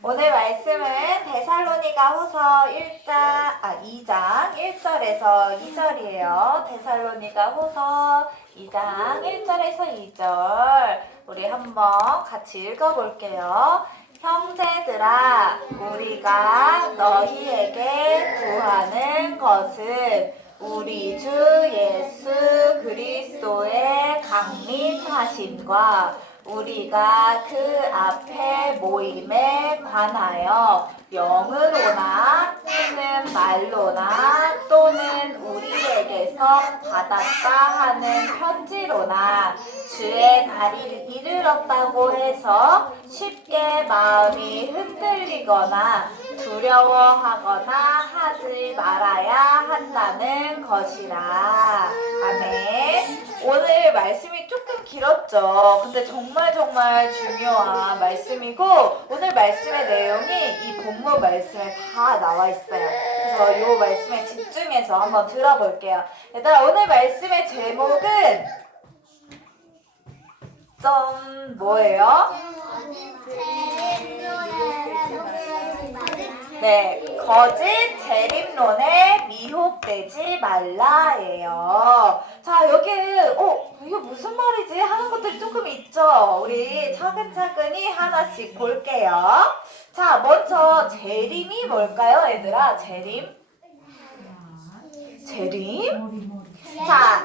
오늘 말씀은 데살로니가 후서 2장 1절에서 2절이에요. 데살로니가 후서 2장 1절에서 2절. 우리 한번 같이 읽어볼게요. 형제들아, 우리가 너희에게 구하는 것은 우리 주 예수 그리스도의 강림하심과 우리가 그 앞에 모임에 관하여 영으로나 또는 말로나 또는 우리에게서 받았다 하는 편지로나 주의 날이 이르렀다고 해서 쉽게 마음이 흔들리거나 두려워하거나 하지 말아야 한다는 것이라. 아멘. 오늘 말씀이 조금 길었죠. 근데 정말 중요한 말씀이고, 오늘 말씀의 내용이 이 본문 말씀에 다 나와 있어요. 그래서 이 말씀에 집중해서 한번 들어볼게요. 얘들아, 오늘 말씀의 제목은 뭐예요? 네, 거짓 재림론에 미혹되지 말라예요. 자, 여기 이게 무슨 말이지? 하는 것들이 조금 있죠. 우리 차근차근히 하나씩 볼게요. 자, 먼저 재림이 뭘까요, 얘들아? 재림? 자,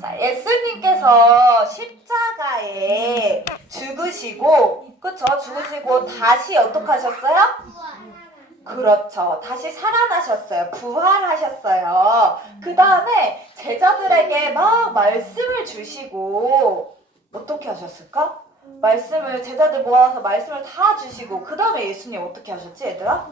자, 예수님께서 십자가에 죽으시고, 그쵸? 죽으시고 다시 어떻게 하셨어요? 그렇죠. 다시 살아나셨어요. 부활하셨어요. 그 다음에 제자들에게 막 말씀을 주시고, 어떻게 하셨을까? 제자들 모아서 말씀을 다 주시고, 그 다음에 예수님 어떻게 하셨지, 얘들아?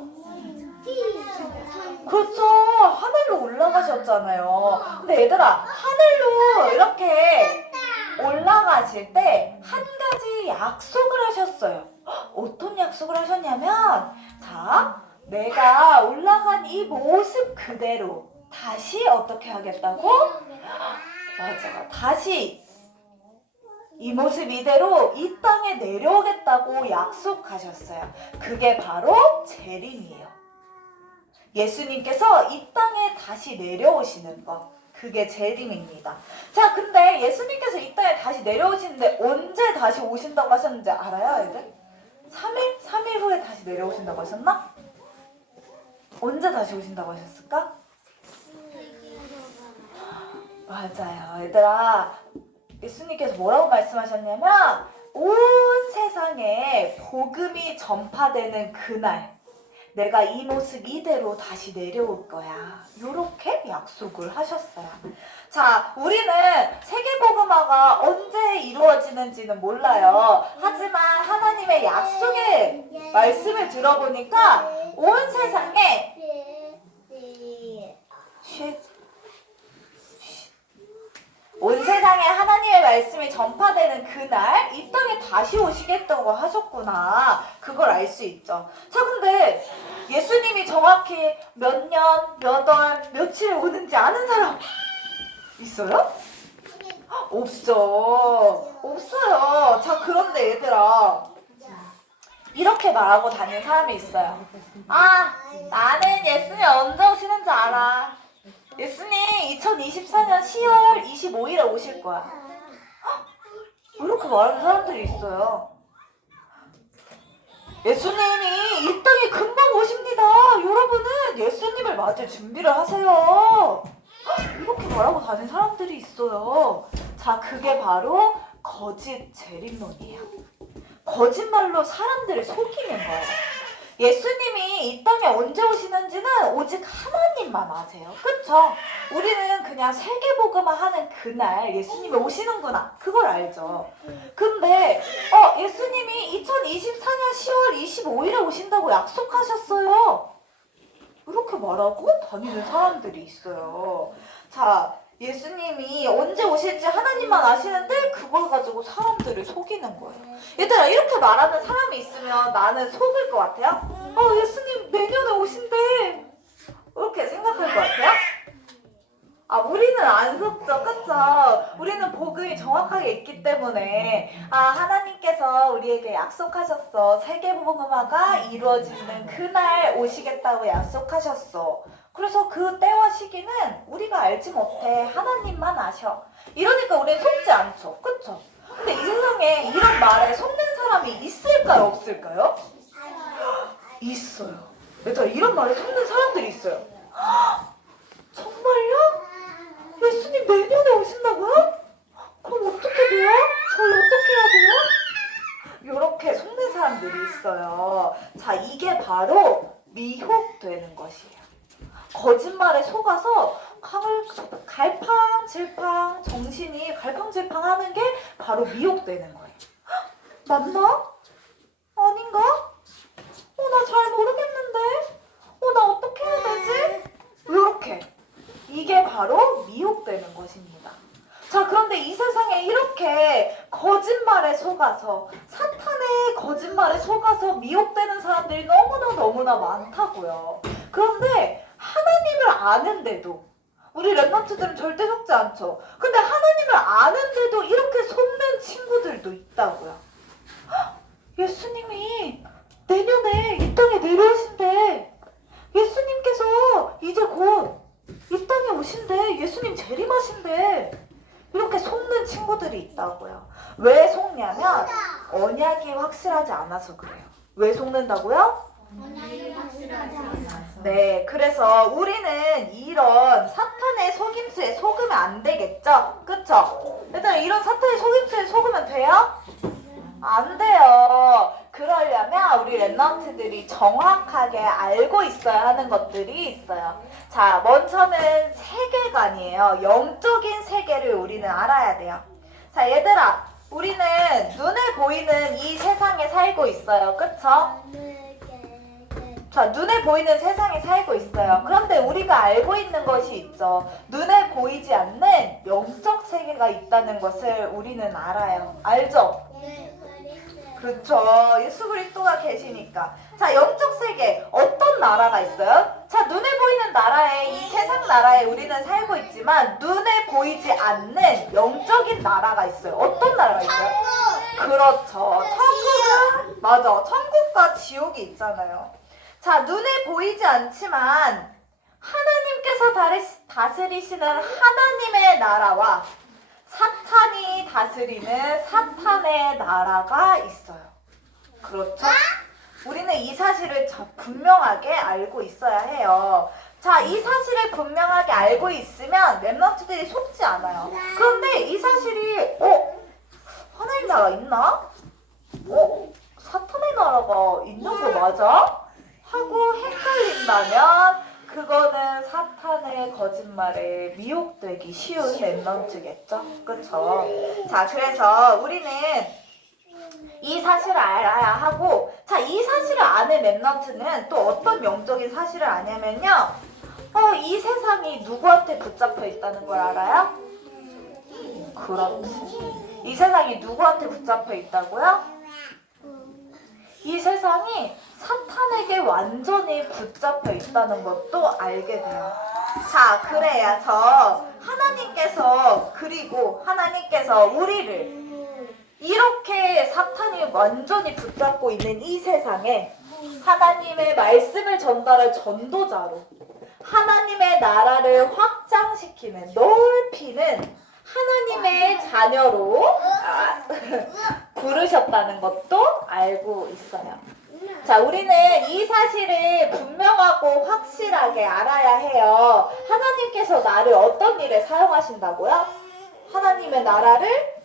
그렇죠. 하늘로 올라가셨잖아요. 근데 얘들아, 하늘로 이렇게 올라가실 때 한 가지 약속을 하셨어요. 어떤 약속을 하셨냐면, 자, 내가 올라간 이 모습 그대로 다시 어떻게 하겠다고? 맞아. 다시 이 모습 이대로 이 땅에 내려오겠다고 약속하셨어요. 그게 바로 재림이에요. 예수님께서 이 땅에 다시 내려오시는 것, 그게 재림입니다. 자, 근데 예수님께서 이 땅에 다시 내려오시는데 언제 다시 오신다고 하셨는지 알아요, 애들? 3일 후에 다시 내려오신다고 하셨나? 언제 다시 오신다고 하셨을까? 맞아요, 얘들아. 예수님께서 뭐라고 말씀하셨냐면, 온 세상에 복음이 전파되는 그날 내가 이 모습 이대로 다시 내려올 거야. 이렇게 약속을 하셨어요. 자, 우리는 세계복음화가 언제 이루어지는지는 몰라요. 하지만 하나님의 약속의 말씀을 들어보니까 온 세상에 온 세상에 하나님의 말씀이 전파되는 그날 이 땅에 다시 오시겠다고 하셨구나. 그걸 알 수 있죠. 자, 근데 예수님이 정확히 몇 년, 몇 월, 며칠에 오는지 아는 사람 있어요? 없어요. 자, 그런데 얘들아, 이렇게 말하고 다니는 사람이 있어요. 아, 나는 예수님 언제 오시는지 알아. 예수님 2024년 10월 25일에 오실 거야. 이렇게 말하는 사람들이 있어요. 예수님이 이 땅에 금방 오십니다. 여러분은 예수님을 맞을 준비를 하세요. 이렇게 말하고 다니는 사람들이 있어요. 자, 그게 바로 거짓 재림론이에요. 거짓말로 사람들을 속이는 거예요. 예수님이 이 땅에 언제 오시는지는 오직 하나님만 아세요. 그쵸? 우리는 그냥 세계복음화 하는 그날 예수님이 오시는구나, 그걸 알죠. 근데 예수님이 2024년 10월 25일에 오신다고 약속하셨어요. 이렇게 말하고 다니는 사람들이 있어요. 자, 예수님이 언제 오실지 하나님만 아시는데 그걸 가지고 사람들을 속이는 거예요. 얘들아, 이렇게 말하는 사람이 있으면 나는 속을 것 같아요? 예수님 내년에 오신대. 이렇게 생각할 것 같아요? 우리는 안 속죠. 그쵸? 우리는 복음이 정확하게 있기 때문에, 하나님께서 우리에게 약속하셨어. 세계복음화가 이루어지는 그날 오시겠다고 약속하셨어. 그래서 그 때와 시기는 우리가 알지 못해. 하나님만 아셔. 이러니까 우리는 속지 않죠. 그쵸? 근데 이 세상에 이런 말에 속는 사람이 있을까요? 없을까요? 있어요. 얘들아, 이런 말에 속는 사람들이 있어요. 정말요? 예수님 내년에 오신다고요? 그럼 어떻게 돼요? 저희 어떻게 해야 돼요? 이렇게 속는 사람들이 있어요. 자, 이게 바로 미혹되는 것이에요. 거짓말에 속아서 갈팡질팡 정신이 갈팡질팡하는 게 바로 미혹되는 거예요. 맞나? 아닌가? 나 잘 모르겠는데? 나 어떻게 해야 되지? 이렇게. 이게 바로 미혹되는 것입니다. 자, 그런데 이 세상에 이렇게 거짓말에 속아서, 사탄의 거짓말에 속아서 미혹되는 사람들이 너무나 많다고요. 그런데 하나님을 아는데도, 우리 랩런트들은 절대 속지 않죠. 근데 하나님을 아는데도 이렇게 속는 친구들도 있다고요. 예수님이 내년에 이 땅에 내려오신대. 예수님께서 이제 곧 이 땅에 오신대. 예수님 재림하신대. 이렇게 속는 친구들이 있다고요. 왜 속냐면 언약이 확실하지 않아서 그래요. 왜 속는다고요? 언약이 확실하지 않아서. 네, 그래서 우리는 이런 사탄의 속임수에 속으면 안 되겠죠? 그쵸? 일단 이런 사탄의 속임수에 속으면 돼요? 안 돼요. 그러려면 우리 랩런트들이 정확하게 알고 있어야 하는 것들이 있어요. 자, 먼저는 세계관이에요. 영적인 세계를 우리는 알아야 돼요. 자, 얘들아, 우리는 눈에 보이는 이 세상에 살고 있어요. 그쵸? 자, 눈에 보이는 세상에 살고 있어요. 그런데 우리가 알고 있는 것이 있죠. 눈에 보이지 않는 영적 세계가 있다는 것을 우리는 알아요. 알죠? 그렇죠. 예수 그리스도가 계시니까. 자, 영적 세계 어떤 나라가 있어요? 자, 눈에 보이는 나라에, 이 세상 나라에 우리는 살고 있지만 눈에 보이지 않는 영적인 나라가 있어요. 어떤 나라가 있어요? 그렇죠. 천국은 맞아. 천국과 지옥이 있잖아요. 자, 눈에 보이지 않지만 하나님께서 다스리시는 하나님의 나라와 사탄이 다스리는 사탄의 나라가 있어요. 그렇죠? 우리는 이 사실을 분명하게 알고 있어야 해요. 자, 이 사실을 분명하게 알고 있으면 랩런트들이 속지 않아요. 그런데 이 사실이 하나님 나라 있나? 사탄의 나라가 있는 거 맞아? 하고 헷갈린다면 그거는 사탄의 거짓말에 미혹되기 쉬운 랩런트겠죠? 그쵸? 자, 그래서 우리는 이 사실을 알아야 하고, 자, 이 사실을 아는 랩런트는 또 어떤 영적인 사실을 아냐면요, 이 세상이 누구한테 붙잡혀 있다는 걸 알아요? 그렇지. 이 세상이 누구한테 붙잡혀 있다고요? 이 세상이 사탄에게 완전히 붙잡혀 있다는 것도 알게 돼요. 자, 그래서 하나님께서 우리를 이렇게 사탄이 완전히 붙잡고 있는 이 세상에 하나님의 말씀을 전달할 전도자로 하나님의 나라를 확장시키는, 넓히는 하나님의 자녀로 부르셨다는 것도 알고 있어요. 자, 우리는 이 사실을 분명하고 확실하게 알아야 해요. 하나님께서 나를 어떤 일에 사용하신다고요? 하나님의 나라를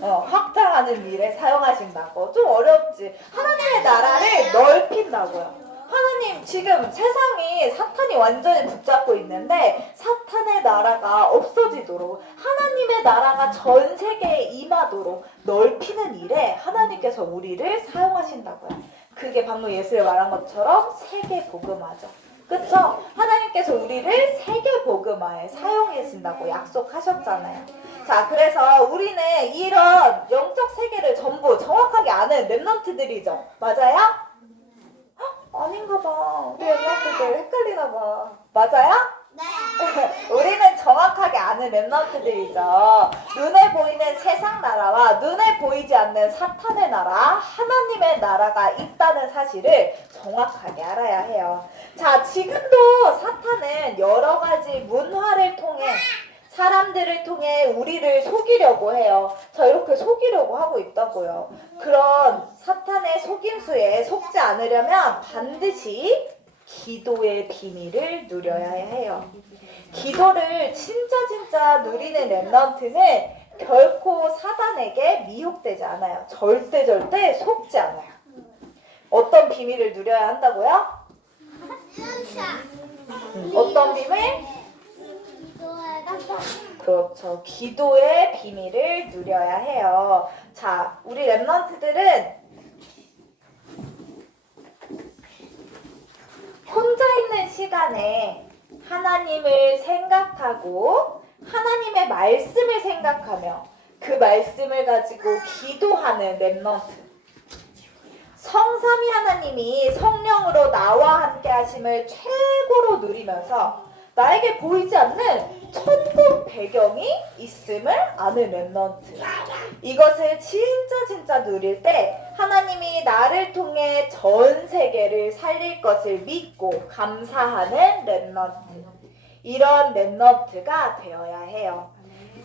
확장하는 일에 사용하신다고. 좀 어렵지? 하나님의 나라를 넓힌다고요. 하나님, 지금 세상이 사탄이 완전히 붙잡고 있는데 사탄의 나라가 없어지도록, 하나님의 나라가 전 세계에 임하도록 넓히는 일에 하나님께서 우리를 사용하신다고요. 그게 방금 예수가 말한 것처럼 세계복음화죠. 그쵸? 하나님께서 우리를 세계복음화에 사용하신다고 약속하셨잖아요. 자, 그래서 우리는 이런 영적 세계를 전부 정확하게 아는 랩런트들이죠. 맞아요? 아닌가 봐. 우리 랩런트들 헷갈리나 봐. 맞아요? 네. 우리는 정확하게 아는 랩런트들이죠. 눈에 보이는 세상 나라와 눈에 보이지 않는 사탄의 나라, 하나님의 나라가 있다는 사실을 정확하게 알아야 해요. 자, 지금도 사탄은 여러 가지 문화를 통해 사람들을 통해 우리를 속이려고 해요. 자, 이렇게 속이려고 하고 있다고요. 그런 사탄의 속임수에 속지 않으려면 반드시 기도의 비밀을 누려야 해요. 기도를 진짜 누리는 랩런트는 결코 사단에게 미혹되지 않아요. 절대 속지 않아요. 어떤 비밀을 누려야 한다고요? 어떤 비밀? 그렇죠. 기도의 비밀을 누려야 해요. 자, 우리 랩런트들은 혼자 있는 시간에 하나님을 생각하고 하나님의 말씀을 생각하며 그 말씀을 가지고 기도하는 랩런트. 성삼위 하나님이 성령으로 나와 함께 하심을 최고로 누리면서 나에게 보이지 않는 천국 배경이 있음을 아는 랩런트. 이것을 진짜 누릴 때 하나님이 나를 통해 전 세계를 살릴 것을 믿고 감사하는 랩런트. 이런 랩런트가 되어야 해요.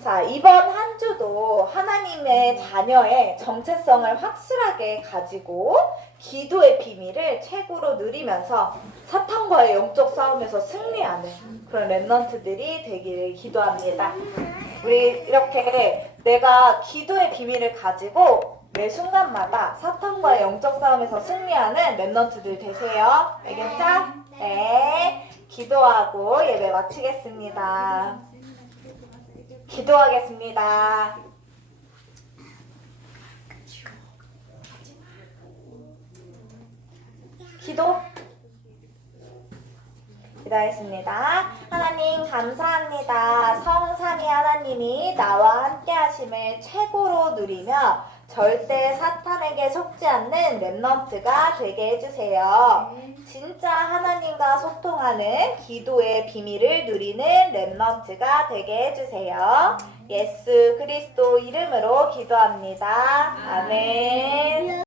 자, 이번 한 주도 하나님의 자녀의 정체성을 확실하게 가지고 기도의 비밀을 최고로 누리면서 사탄과의 영적 싸움에서 승리하는 그런 랩런트들이 되기를 기도합니다. 우리 이렇게 내가 기도의 비밀을 가지고 매 순간마다 사탄과의 영적 싸움에서 승리하는 랩런트들 되세요. 알겠죠? 네. 기도하고 예배 마치겠습니다. 기도하겠습니다. 기도하겠습니다. 하나님 감사합니다. 성삼위 하나님이 나와 함께 하심을 최고로 누리며 절대 사탄에게 속지 않는 랩런트가 되게 해주세요. 진짜 하나님과 소통하는 기도의 비밀을 누리는 랩런트가 되게 해주세요. 예수 그리스도 이름으로 기도합니다. 아멘.